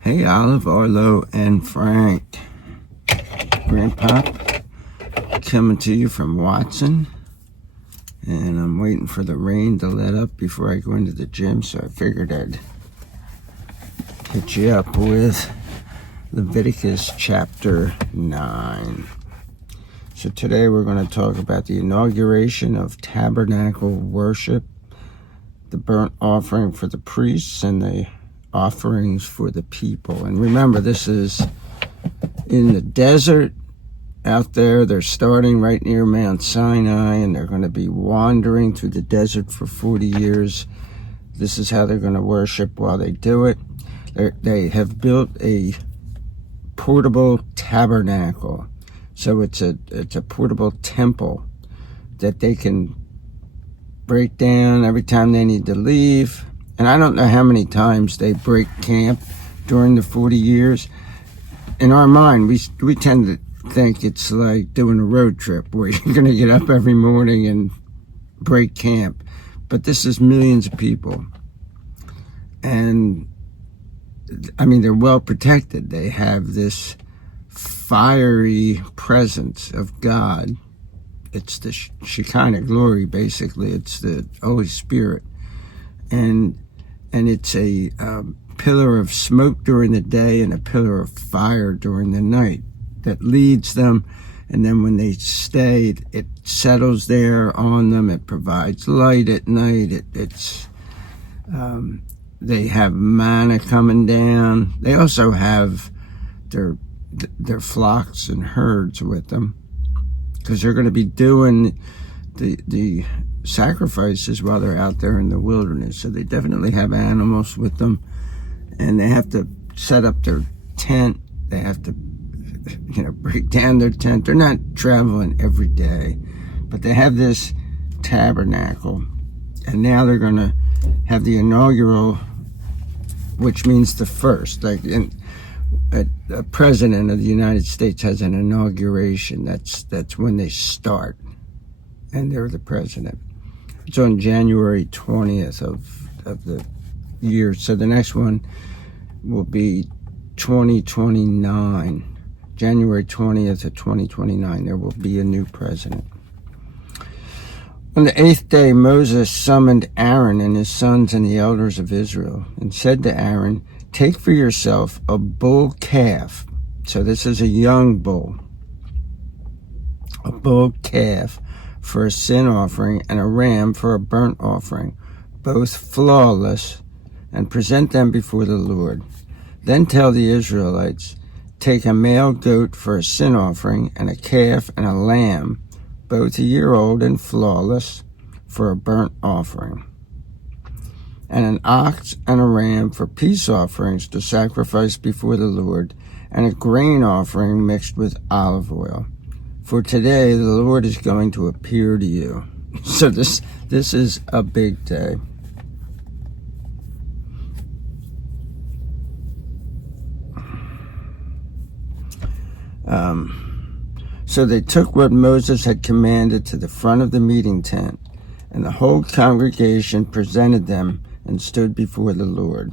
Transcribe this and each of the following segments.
Hey, Olive, Arlo, and Frank. Grandpa coming to you from Watson. And I'm waiting for the rain to let up before I go into the gym, so I figured I'd hit you up with Leviticus chapter 9. So today we're going to talk about the inauguration of tabernacle worship, the burnt offering for the priests, and the offerings for the people. And remember, this is in the desert out there. They're starting right near Mount Sinai, and they're going to be wandering through the desert for 40 years. This is how they're going to worship while they do it. They have built a portable tabernacle. So it's a portable temple that they can break down every time they need to leave. And I don't know how many times they break camp during the 40 years. In our mind, we tend to think it's like doing a road trip where you're going to get up every morning and break camp. But this is millions of people. And, I mean, they're well protected. They have this fiery presence of God. It's the Shekinah glory, basically. It's the Holy Spirit. And it's a pillar of smoke during the day and a pillar of fire during the night that leads them. And then when they stay, it settles there on them. It provides light at night. They have manna coming down. They also have their flocks and herds with them, because they're going to be doing the sacrifices while they're out there in the wilderness. So they definitely have animals with them, and they have to set up their tent. They have to, break down their tent. They're not traveling every day, but they have this tabernacle, and now they're going to have the inaugural, which means the first. Like a president of the United States has an inauguration. That's when they start, and they're the president. It's on January 20th of the year. So the next one will be 2029. January 20th of 2029, there will be a new president. On the 8th day, Moses summoned Aaron and his sons and the elders of Israel and said to Aaron, "Take for yourself a bull calf." So this is a young bull. A bull calf for a sin offering and a ram for a burnt offering, both flawless, and present them before the Lord. Then tell the Israelites, "Take a male goat for a sin offering and a calf and a lamb, both a year old and flawless, for a burnt offering, and an ox and a ram for peace offerings to sacrifice before the Lord, and a grain offering mixed with olive oil. For today the Lord is going to appear to you." So this is a big day. So they took what Moses had commanded to the front of the meeting tent, and the whole congregation presented them and stood before the Lord.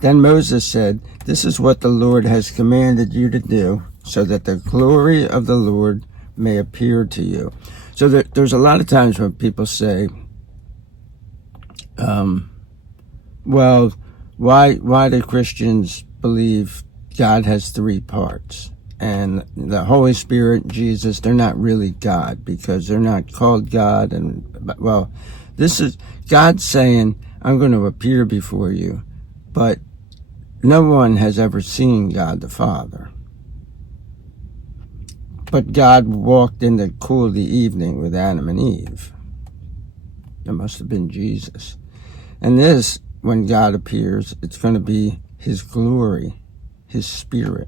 Then Moses said, "This is what the Lord has commanded you to do, so that the glory of the Lord may appear to you." So there's a lot of times when people say, well, why do Christians believe God has three parts? And the Holy Spirit, Jesus, they're not really God, because they're not called God. And well, this is God saying, "I'm going to appear before you," but no one has ever seen God the Father. But God walked in the cool of the evening with Adam and Eve. It must have been Jesus. And this, when God appears, it's going to be his glory, his spirit.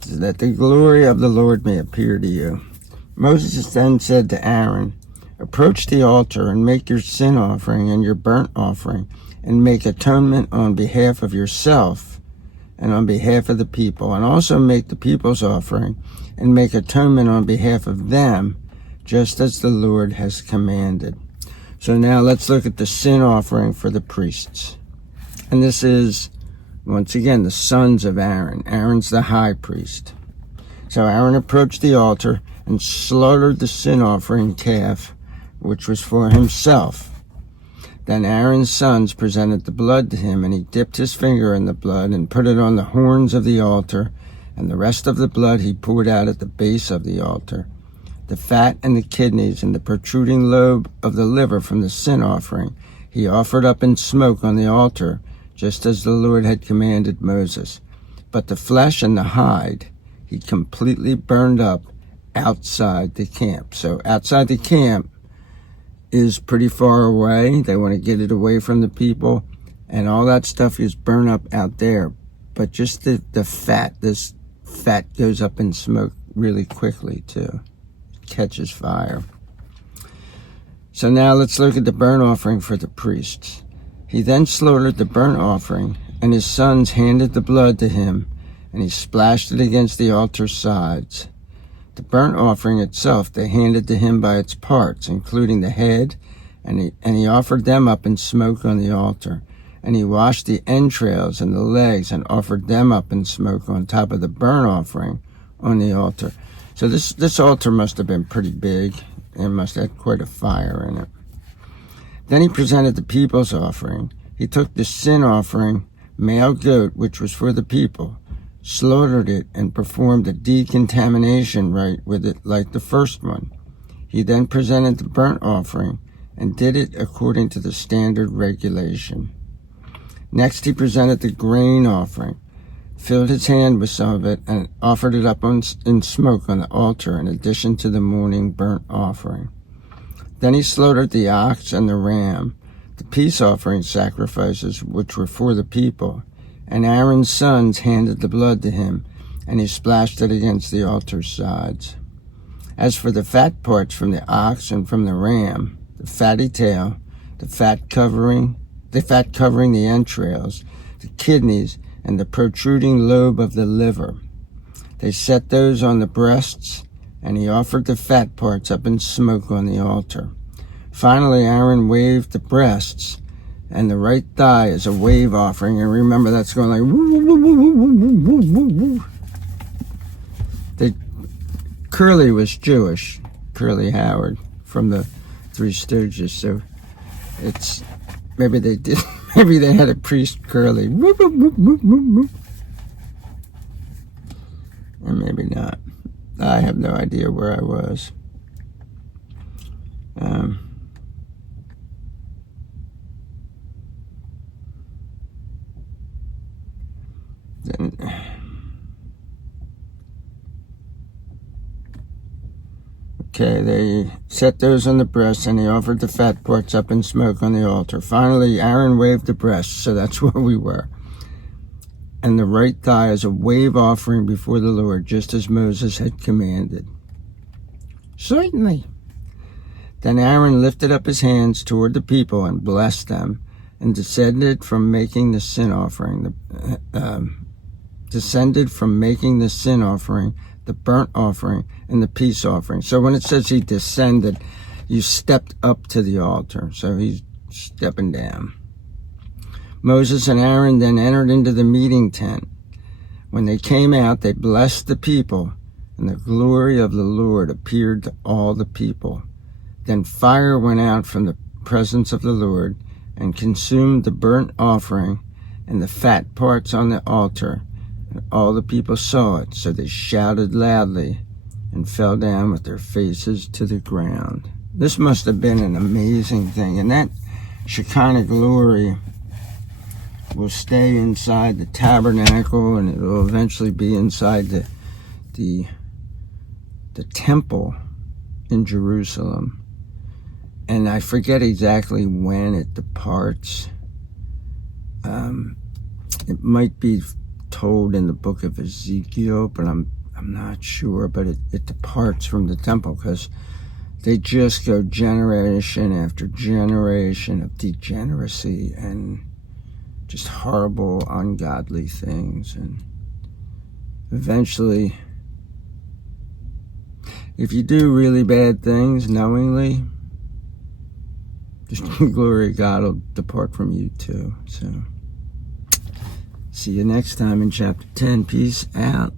So that the glory of the Lord may appear to you. Moses then said to Aaron, "Approach the altar and make your sin offering and your burnt offering, and make atonement on behalf of yourself and on behalf of the people, and also make the people's offering and make atonement on behalf of them, just as the Lord has commanded." So now let's look at the sin offering for the priests. And this is, once again, the sons of Aaron. Aaron's the high priest. So Aaron approached the altar and slaughtered the sin offering calf, which was for himself. Then Aaron's sons presented the blood to him, and he dipped his finger in the blood and put it on the horns of the altar, and the rest of the blood he poured out at the base of the altar. The fat and the kidneys and the protruding lobe of the liver from the sin offering he offered up in smoke on the altar, just as the Lord had commanded Moses. But the flesh and the hide he completely burned up outside the camp. So outside the camp is pretty far away. They want to get it away from the people, and all that stuff is burned up out there. But just the fat, this fat goes up in smoke really quickly too. It catches fire. So now let's look at the burnt offering for the priests. He then slaughtered the burnt offering, and his sons handed the blood to him, and he splashed it against the altar's sides. The burnt offering itself they handed to him by its parts, including the head, and he offered them up in smoke on the altar. And he washed the entrails and the legs and offered them up in smoke on top of the burnt offering on the altar. So this altar must have been pretty big. It must have had quite a fire in it. Then he presented the people's offering. He took the sin offering, male goat, which was for the people, slaughtered it, and performed a decontamination rite with it like the first one. He then presented the burnt offering and did it according to the standard regulation. Next he presented the grain offering, filled his hand with some of it, and offered it up in smoke on the altar in addition to the morning burnt offering. Then he slaughtered the ox and the ram, the peace offering sacrifices which were for the people, and Aaron's sons handed the blood to him, and he splashed it against the altar's sides. As for the fat parts from the ox and from the ram, the fatty tail, the fat covering the entrails, the kidneys, and the protruding lobe of the liver, they set those on the breasts, and he offered the fat parts up in smoke on the altar. Finally, Aaron waved the breasts and the right thigh as a wave offering, and remember that's going like woo, woo, woo, woo, woo, woo, woo, woo. Curly was Jewish, Curly Howard from the Three Stooges, so it's maybe they had a priest Curly, woo, woo, woo, woo, woo, woo. And maybe not. I have no idea where I was. Okay, they set those on the breasts, and he offered the fat parts up in smoke on the altar. Finally, Aaron waved the breasts, so that's where we were, and the right thigh as a wave offering before the Lord, just as Moses had commanded. Certainly. Then Aaron lifted up his hands toward the people and blessed them, and descended from making the sin offering, the burnt offering, and the peace offering. So when it says he descended, you stepped up to the altar. So he's stepping down. Moses and Aaron then entered into the meeting tent. When they came out, they blessed the people, and the glory of the Lord appeared to all the people. Then fire went out from the presence of the Lord and consumed the burnt offering and the fat parts on the altar. And all the people saw it, so they shouted loudly and fell down with their faces to the ground. This must have been an amazing thing. And that Shekinah glory will stay inside the tabernacle, and it will eventually be inside the temple in Jerusalem. And I forget exactly when it departs. It might be told in the book of Ezekiel, but I'm not sure. But it departs from the temple, because they just go generation after generation of degeneracy and just horrible, ungodly things. And eventually, if you do really bad things knowingly, the glory of God will depart from you too. So, see you next time in chapter 10. Peace out.